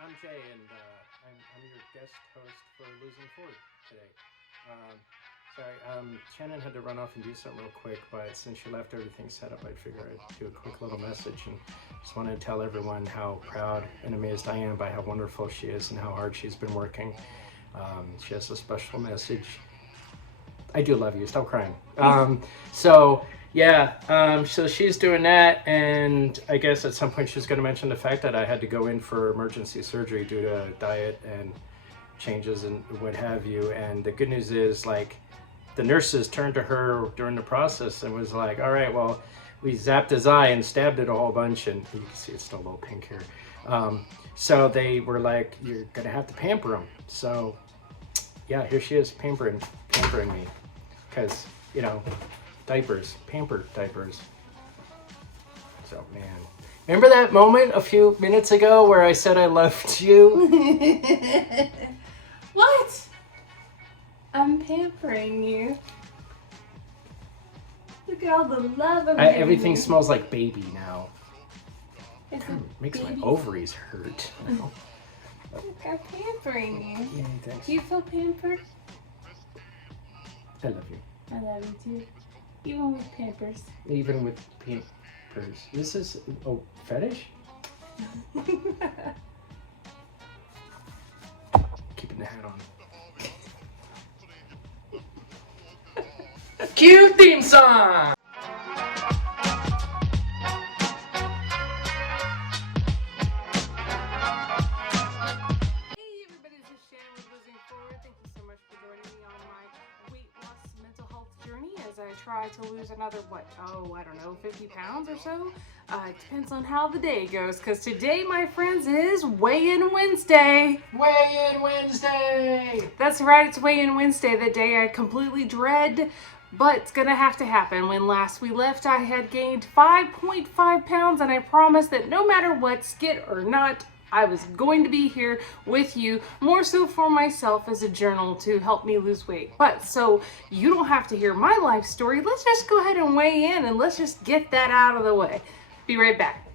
I'm Jay, and I'm your guest host for Losing Forward today. Shannon had to run off and do something real quick, but since she left everything set up, I figured I'd do a quick little message and just wanted to tell everyone how proud and amazed I am by how wonderful she is and how hard she's been working. She has a special message. I do love you. Stop crying. So she's doing that, and I guess at some point she's going to mention the fact that I had to go in for emergency surgery due to diet and changes and what have you. And the good news is, like, the nurses turned to her during the process and was like, all right, well, we zapped his eye and stabbed it a whole bunch, and you can see it's still a little pink here. So they were like, you're going to have to pamper him. So yeah, here she is pampering me, because, you know, diapers, pampered diapers. So, man, remember that moment a few minutes ago where I said I loved you? What? I'm pampering you. Look at all the love I'm giving Everything you. smells like baby now. It's God, a makes my baby. ovaries hurt. Look, I'm pampering you. Yeah, thanks. Do you feel pampered? I love you. I love you too. Even with Pampers. Even with pampers. This is a fetish? Keeping the hat on. Cue theme song! Hey everybody, this is Shannon with Losing Forward. Thank you so much for joining me on my weight loss mental health journey as I try to lose another, 50 pounds or so? It depends on how the day goes, because today, my friends, is Weigh-In Wednesday. Weigh-In Wednesday! That's right, it's Weigh-In Wednesday, the day I completely dread, but it's gonna have to happen. When last we left, I had gained 5.5 pounds, and I promised that no matter what, skit or not, I was going to be here with you, more so for myself as a journal to help me lose weight. But so you don't have to hear my life story, let's just go ahead and weigh in and let's just get that out of the way. Be right back.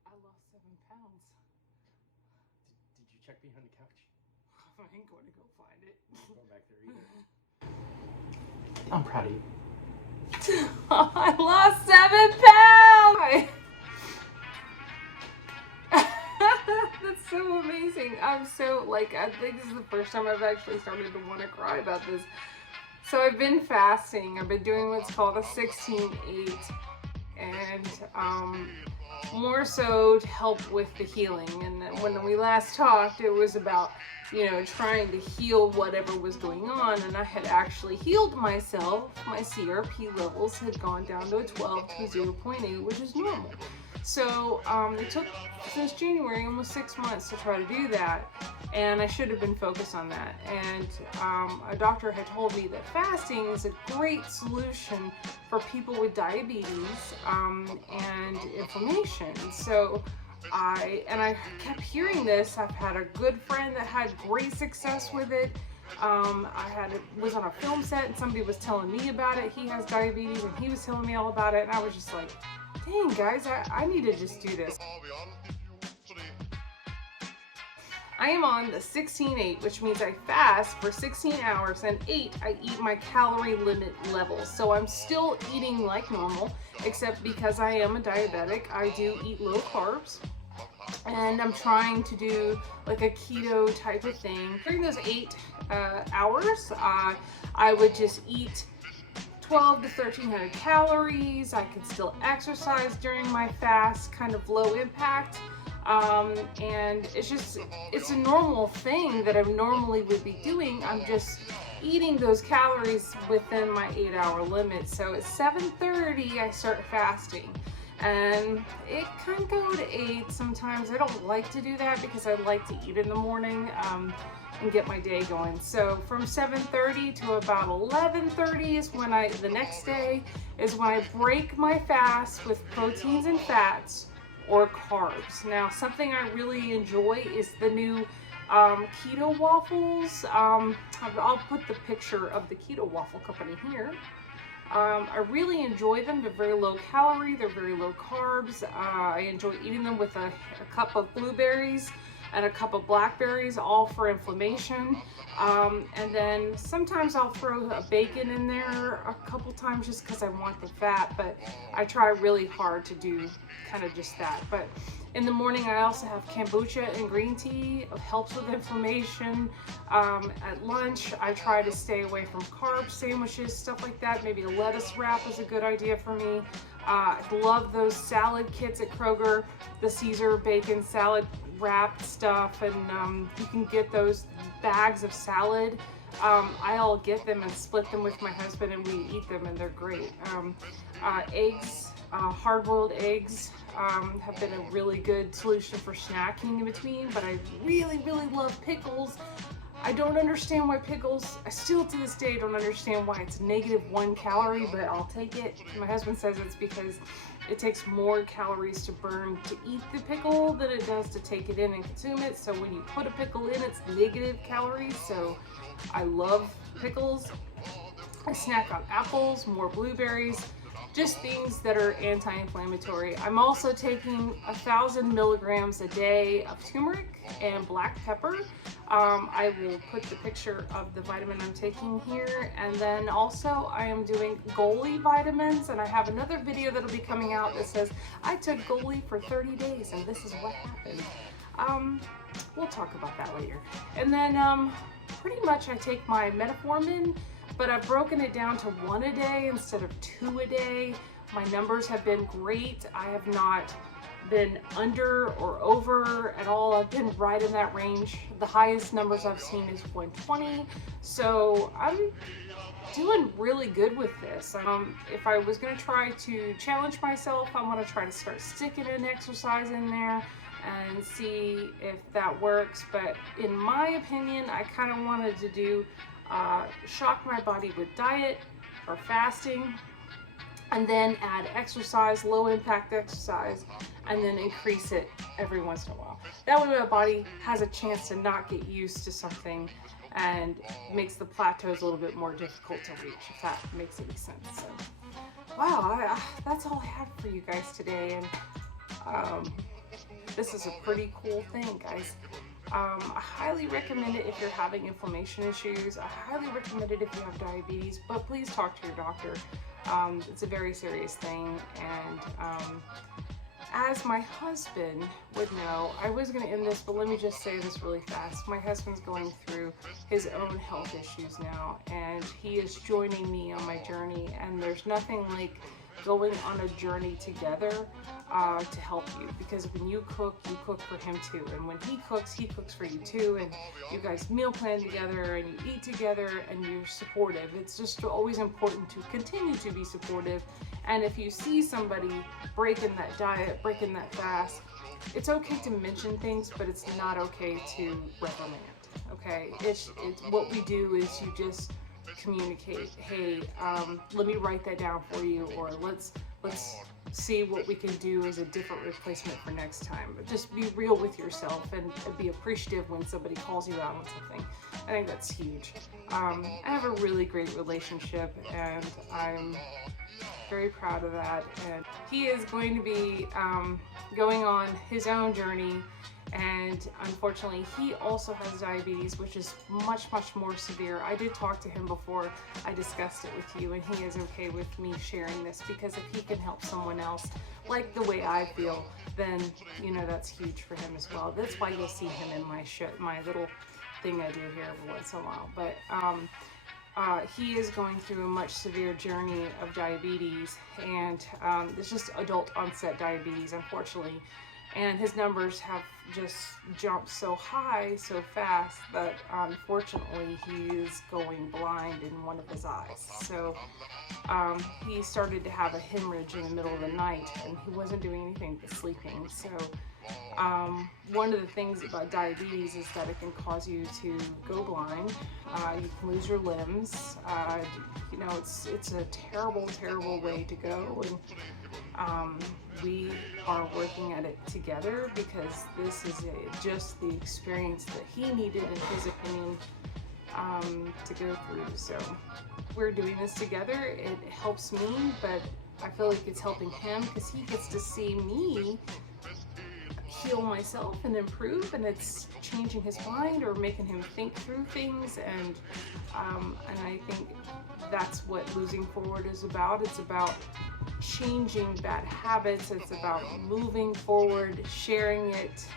I lost 7 pounds. Did you check behind the couch? I ain't going to go find it. Go back there either. I'm proud of you. I lost 7 pounds! That's so amazing. I think this is the first time I've actually started to want to cry about this. So I've been fasting. I've been doing what's called a 16-8. And more so to help with the healing. And when we last talked, it was about, trying to heal whatever was going on. And I had actually healed myself. My CRP levels had gone down to a 12 to 0.8, which is normal. So it took, since January, almost 6 months to try to do that. And I should have been focused on that. And a doctor had told me that fasting is a great solution for people with diabetes and inflammation. So I kept hearing this. I've had a good friend that had great success with it. Was on a film set and somebody was telling me about it. He has diabetes and he was telling me all about it. And I was just like, dang guys, I need to just do this. I am on the 16-8, which means I fast for 16 hours, and 8, I eat my calorie limit levels. So I'm still eating like normal, except because I am a diabetic, I do eat low carbs. And I'm trying to do like a keto type of thing. During those 8 hours, I would just eat 12 to 1300 calories. I could still exercise during my fast, kind of low impact. And it's a normal thing that I normally would be doing. I'm just eating those calories within my 8-hour limit. So at 7:30, I start fasting. and it can go to 8 sometimes. I don't like to do that because I like to eat in the morning and get my day going. So from 7:30 to about 11:30 is when the next day is when I break my fast with proteins and fats or carbs. Now, something I really enjoy is the new keto waffles. I'll put the picture of the keto waffle company here. I really enjoy them. They're very low calorie, they're very low carbs. I enjoy eating them with a cup of blueberries and a cup of blackberries, all for inflammation. And then sometimes I'll throw a bacon in there a couple times just because I want the fat, but I try really hard to do kind of just that. But in the morning, I also have kombucha and green tea. It helps with inflammation. At lunch, I try to stay away from carbs, sandwiches, stuff like that. Maybe a lettuce wrap is a good idea for me. I love those salad kits at Kroger, the Caesar bacon salad wrapped stuff, and you can get those bags of salad. I'll get them and split them with my husband, and we eat them, and they're great. Eggs, hard-boiled eggs have been a really good solution for snacking in between, but I really, really love pickles. I don't understand why pickles, I still to this day don't understand why it's -1 calorie, but I'll take it. My husband says it's because it takes more calories to burn to eat the pickle than it does to take it in and consume it. So when you put a pickle in, it's negative calories. So I love pickles. I snack on apples, more blueberries, just things that are anti-inflammatory. I'm also taking 1,000 milligrams a day of turmeric and black pepper. I will put the picture of the vitamin I'm taking here, and then also I am doing Goli vitamins, and I have another video that'll be coming out that says I took Goli for 30 days and this is what happened. We'll talk about that later. And then pretty much I take my metformin, but I've broken it down to 1 a day instead of 2 a day. My numbers have been great. I have not been under or over at all. I've been right in that range. The highest numbers I've seen is 120. So I'm doing really good with this. If I was gonna try to challenge myself, I wanna try to start sticking an exercise in there and see if that works. But in my opinion, I kind of wanted to do shock my body with diet or fasting, and then add exercise, low impact exercise, and then increase it every once in a while. That way my body has a chance to not get used to something and makes the plateaus a little bit more difficult to reach, if that makes any sense. So, wow, that's all I have for you guys today. And this is a pretty cool thing, guys. I highly recommend it if you're having inflammation issues. I highly recommend it if you have diabetes, but please talk to your doctor. It's a very serious thing, and as my husband would know, I was going to end this, but let me just say this really fast. My husband's going through his own health issues now, and he is joining me on my journey, and there's nothing like going on a journey together to help you, because when you cook for him too, and when he cooks for you too, and you guys meal plan together and you eat together and you're supportive. It's just always important to continue to be supportive, and if you see somebody breaking that diet, breaking that fast, it's okay to mention things, but it's not okay to reprimand. Okay, it's what we do is you just communicate, hey, let me write that down for you, or let's see what we can do as a different replacement for next time. But just be real with yourself and be appreciative when somebody calls you out on something. I think that's huge. I have a really great relationship, and I'm very proud of that. And he is going to be going on his own journey, and unfortunately he also has diabetes, which is much more severe. I did talk to him before I discussed it with you, and he is okay with me sharing this, because if he can help someone else like the way I feel, then you know that's huge for him as well. That's why you'll see him in my show, my little thing I do here every once in a while. But he is going through a much severe journey of diabetes, and it's just adult onset diabetes, unfortunately. and his numbers have just jumped so high so fast that unfortunately he is going blind in one of his eyes. So he started to have a hemorrhage in the middle of the night, and he wasn't doing anything but sleeping. So one of the things about diabetes is that it can cause you to go blind. You can lose your limbs. You know, it's a terrible way to go, and we are working at it together because this is just the experience that he needed, in his opinion, to go through. So we're doing this together. It helps me, but I feel like it's helping him because he gets to see me heal myself and improve, and it's changing his mind or making him think through things, and I think that's what Losing Forward is about. It's about changing bad habits. It's about moving forward, sharing it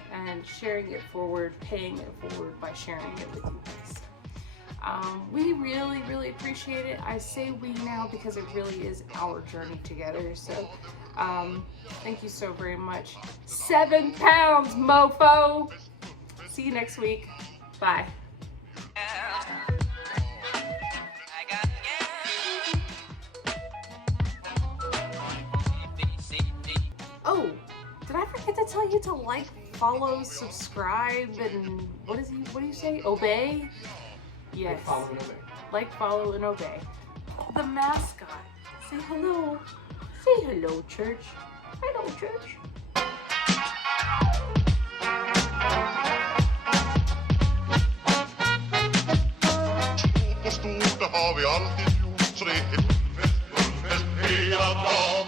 forward, paying it forward by sharing it with you guys. We really appreciate it. I say we now because it really is our journey together. So thank you so very much. 7 pounds, mofo. See you next week. Bye. Oh, did I forget to tell you to like, follow, subscribe, and what do you say? Obey? Yes. Like, follow, and obey. Like, follow, and obey. The mascot. Say hello. Say hello, church. Hello, church. På stort har vi alltid gjort så det är hela dagen.